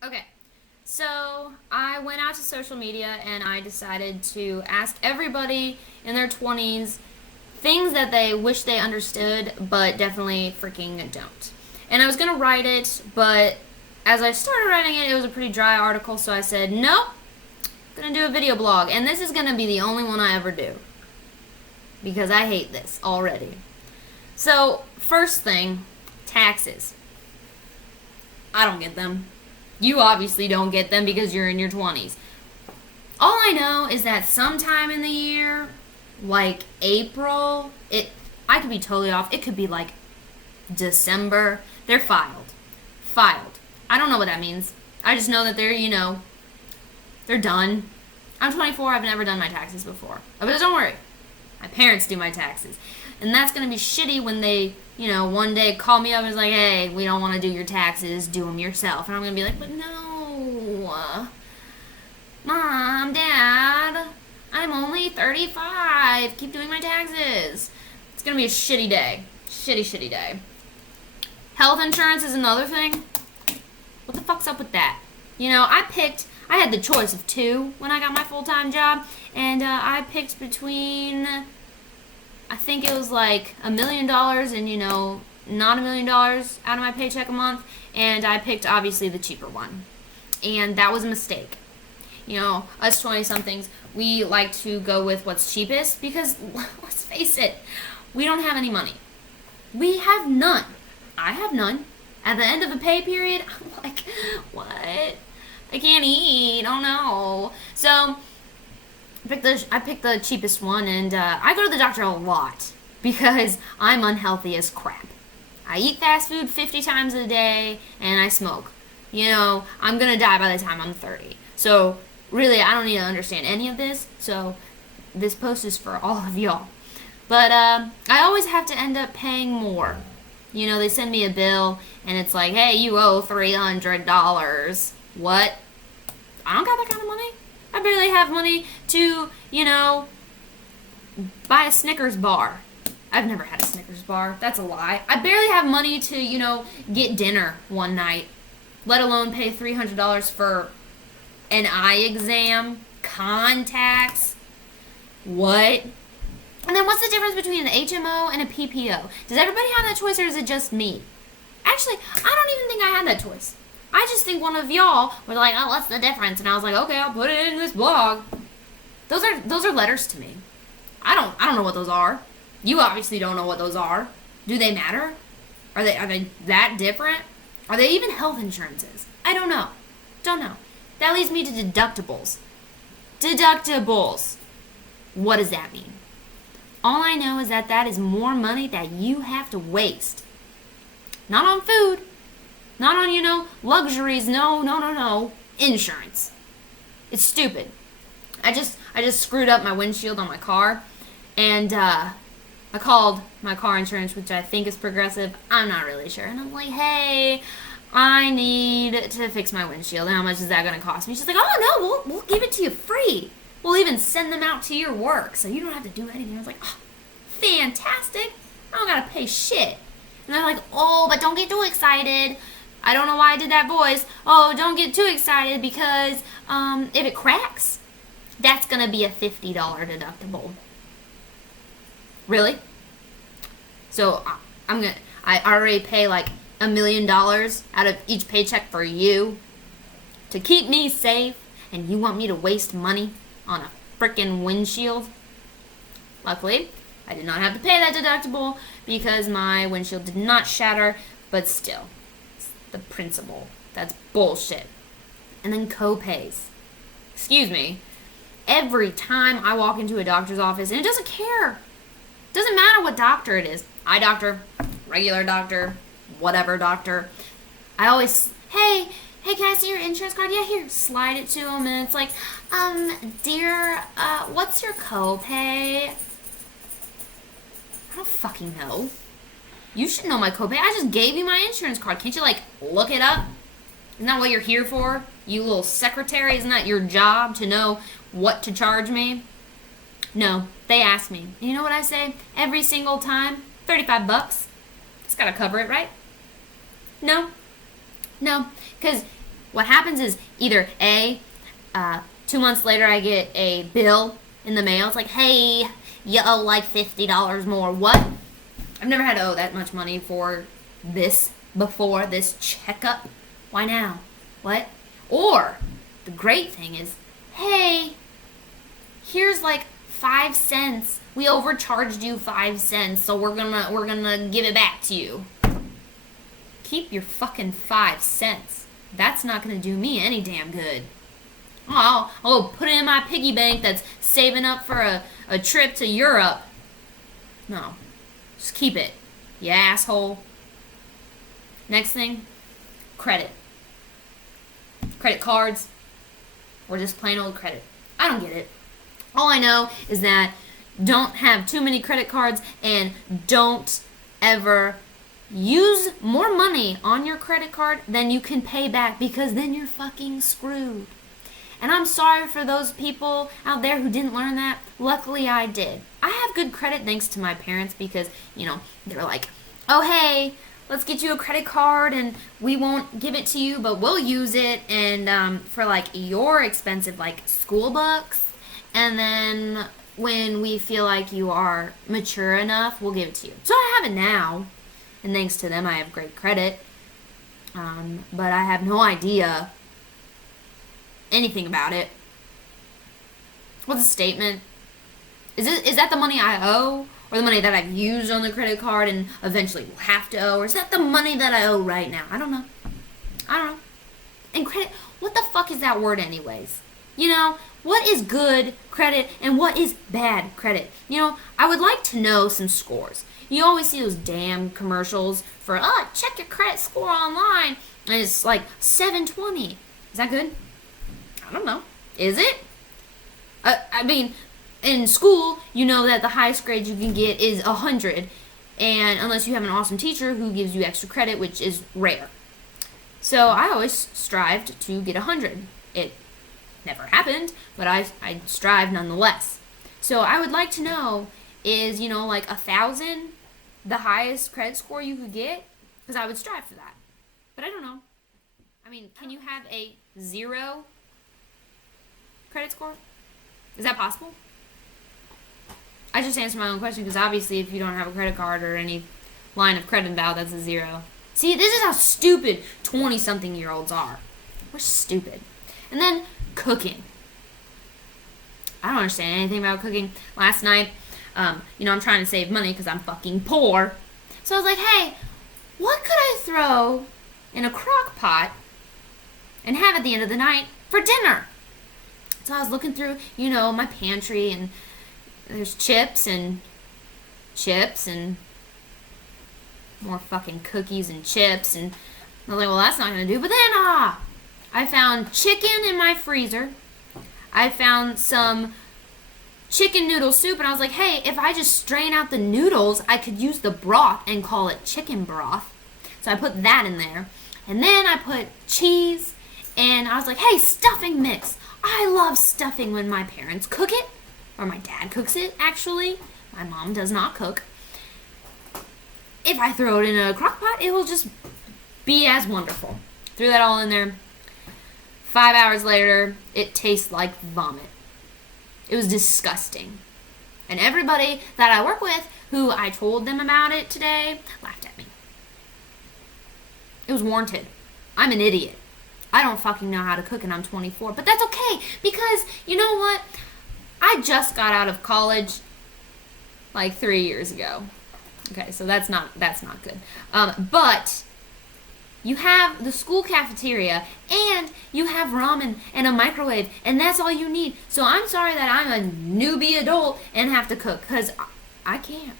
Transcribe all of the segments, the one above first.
Okay, so I went out to social media and I decided to ask everybody in their 20s things that they wish they understood, but definitely freaking don't. And I was gonna write it, but as I started writing it, it was a pretty dry article, so I said, nope, I'm gonna do a video blog. And this is gonna be the only one I ever do because I hate this already. So, first thing, taxes. I don't get them. You obviously don't get them because you're in your 20s. All I know is that sometime in the year, like April, I could be totally off. It could be like December. They're filed. Filed. I don't know what that means. I just know that they're done. I'm 24. I've never done my taxes before. But don't worry. My parents do my taxes. And that's going to be shitty when they, one day call me up and is like, hey, we don't want to do your taxes. Do them yourself. And I'm going to be like, but no. Mom, Dad, I'm only 35. Keep doing my taxes. It's going to be a shitty day. Shitty day. Health insurance is another thing. What the fuck's up with that? I had the choice of two when I got my full-time job, and I picked between, I think it was like $1 million and, not $1 million out of my paycheck a month, and I picked, obviously, the cheaper one. And that was a mistake. Us 20-somethings, we like to go with what's cheapest because, let's face it, we don't have any money. We have none. I have none. At the end of a pay period, I'm like, what? I can't eat. Oh no. So I picked the cheapest one, and I go to the doctor a lot because I'm unhealthy as crap. I eat fast food 50 times a day, and I smoke. I'm gonna die by the time I'm 30. So really, I don't need to understand any of this. So this post is for all of y'all. But I always have to end up paying more. They send me a bill, and it's like, hey, you owe $300. What? I don't got that kind of money. I barely have money to, buy a Snickers bar. I've never had a Snickers bar. That's a lie. I barely have money to, get dinner one night, let alone pay $300 for an eye exam, contacts. What? And then what's the difference between an HMO and a PPO? Does everybody have that choice, or is it just me? Actually, I don't even think I had that choice. I just think one of y'all were like, oh, what's the difference? And I was like, okay, I'll put it in this blog. Those are letters to me. I don't know what those are. You obviously don't know what those are. Do they matter? Are they that different? Are they even health insurances? I don't know. Don't know. That leads me to deductibles. Deductibles. What does that mean? All I know is that is more money that you have to waste. Not on food. Not on, luxuries. No. Insurance. It's stupid. I just screwed up my windshield on my car, and I called my car insurance, which I think is Progressive. I'm not really sure. And I'm like, hey, I need to fix my windshield. And how much is that going to cost me? She's like, oh, no, we'll give it to you free. We'll even send them out to your work, so you don't have to do anything. I was like, oh, fantastic. I don't got to pay shit. And they're like, oh, but don't get too excited. I don't know why I did that voice. Oh, don't get too excited because if it cracks, that's going to be a $50 deductible. Really? So I already pay like $1 million out of each paycheck for you to keep me safe, and you want me to waste money on a frickin' windshield? Luckily, I did not have to pay that deductible because my windshield did not shatter, but still, it's the principle. That's bullshit. And then co-pays. Excuse me. Every time I walk into a doctor's office, and it doesn't care. It doesn't matter what doctor it is. Eye doctor, regular doctor, whatever doctor. I always, hey, can I see your insurance card? Yeah, here. Slide it to them, and it's like, dear, what's your copay? I don't fucking know. You should know my copay. I just gave you my insurance card. Can't you, look it up? Isn't that what you're here for? You little secretary? Isn't that your job to know what to charge me? No, they ask me. And you know what I say? Every single time, $35. It's gotta cover it, right? No, because what happens is either A, 2 months later I get a bill in the mail. It's like, hey, you owe like $50 more. What? I've never had to owe that much money for this before, this checkup. Why now? What? Or the great thing is, hey, here's like 5 cents. We overcharged you 5 cents, so we're gonna give it back to you. Keep your fucking 5 cents. That's not gonna do me any damn good. I'll put it in my piggy bank that's saving up for a trip to Europe. No. Just keep it. You asshole. Next thing, credit. Credit cards, or just plain old credit. I don't get it. All I know is that don't have too many credit cards and don't ever use more money on your credit card than you can pay back, because then you're fucking screwed. And I'm sorry for those people out there who didn't learn that. Luckily, I did. I have good credit thanks to my parents because, they're like, oh, hey, let's get you a credit card and we won't give it to you, but we'll use it and for like your expensive like school bucks. And then when we feel like you are mature enough, we'll give it to you. So I have it now. And thanks to them, I have great credit. But I have no idea anything about it. What's a statement? Is that the money I owe? Or the money that I've used on the credit card and eventually will have to owe? Or is that the money that I owe right now? I don't know. And credit, what the fuck is that word anyways? What is good credit and what is bad credit? I would like to know some scores. You always see those damn commercials for, check your credit score online. And it's like 720. Is that good? I don't know. Is it? I mean, in school, you know that the highest grade you can get is 100. And unless you have an awesome teacher who gives you extra credit, which is rare. So I always strived to get 100. It never happened, but I strived nonetheless. So I would like to know, is, like 1,000 the highest credit score you could get? Because I would strive for that. But I don't know. I mean, can you have a 0 credit score? Is that possible? I just answered my own question because obviously if you don't have a credit card or any line of credit out, that's a 0. See, this is how stupid 20-something-year-olds are. We're stupid. And then cooking. I don't understand anything about cooking. Last night, I'm trying to save money because I'm fucking poor. So I was like, hey, what could I throw in a crock pot and have at the end of the night for dinner? So I was looking through, my pantry, and there's chips and more fucking cookies and chips. And I was like, well, that's not going to do. But then, I found chicken in my freezer. I found some chicken noodle soup, and I was like, hey, if I just strain out the noodles, I could use the broth and call it chicken broth. So I put that in there. And then I put cheese, and I was like, hey, stuffing mix. I love stuffing when my parents cook it, or my dad cooks it, actually. My mom does not cook. If I throw it in a crock pot, it will just be as wonderful. Threw that all in there. 5 hours later, it tastes like vomit. It was disgusting. And everybody that I work with, who I told them about it today, laughed at me. It was warranted. I'm an idiot. I don't fucking know how to cook and I'm 24. But that's okay, because you know what? I just got out of college like 3 years ago. Okay, so that's not good. But you have the school cafeteria, and you have ramen and a microwave, and that's all you need. So I'm sorry that I'm a newbie adult and have to cook, because I can't.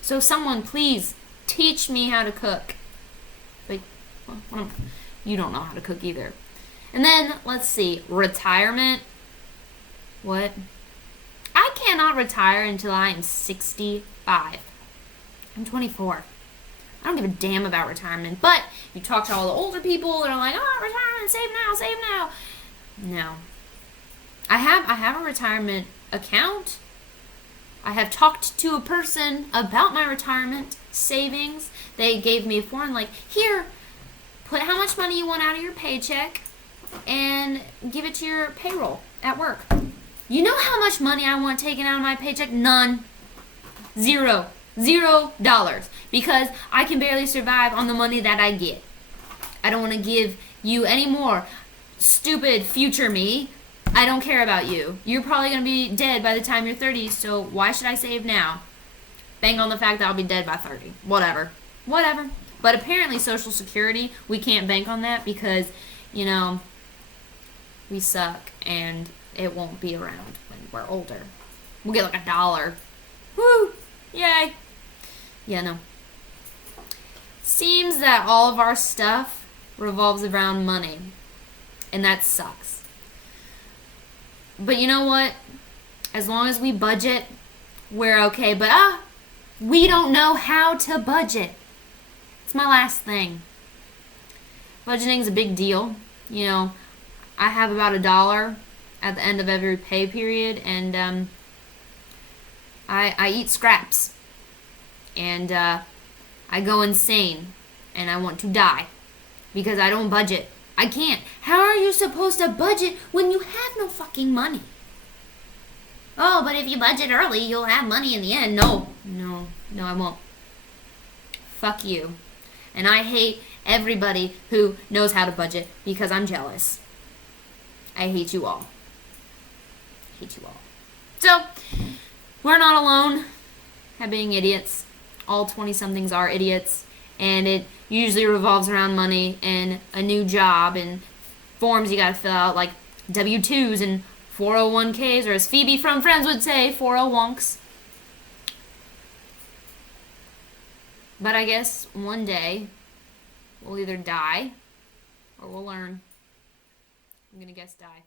So someone please teach me how to cook. But you don't know how to cook either. And then, let's see, retirement. What? I cannot retire until I am 65. I'm 24. I don't give a damn about retirement. But you talk to all the older people that are like, retirement, save now, save now. No. I have a retirement account. I have talked to a person about my retirement savings. They gave me a form like, here, put how much money you want out of your paycheck and give it to your payroll at work. You know how much money I want taken out of my paycheck? None. Zero. $0. Because I can barely survive on the money that I get. I don't want to give you any more. Stupid future me. I don't care about you. You're probably going to be dead by the time you're 30, so why should I save now? Bank on the fact that I'll be dead by 30. Whatever. But apparently Social Security, we can't bank on that because, we suck and it won't be around when we're older. We'll get like $1. Woo! Yay! Yeah, no. Seems that all of our stuff revolves around money. And that sucks. But you know what? As long as we budget, we're okay. But we don't know how to budget. It's my last thing. Budgeting is a big deal. I have about $1 at the end of every pay period, and I eat scraps. And I go insane, and I want to die because I don't budget. I can't. How are you supposed to budget when you have no fucking money? Oh, but if you budget early, you'll have money in the end. No, I won't. Fuck you. And I hate everybody who knows how to budget because I'm jealous. I hate you all. So, we're not alone at being idiots. All 20-somethings are idiots. And it usually revolves around money and a new job and forms you gotta fill out like W-2s and 401ks, or as Phoebe from Friends would say, 401ks. But I guess one day we'll either die or we'll learn. I'm gonna guess die.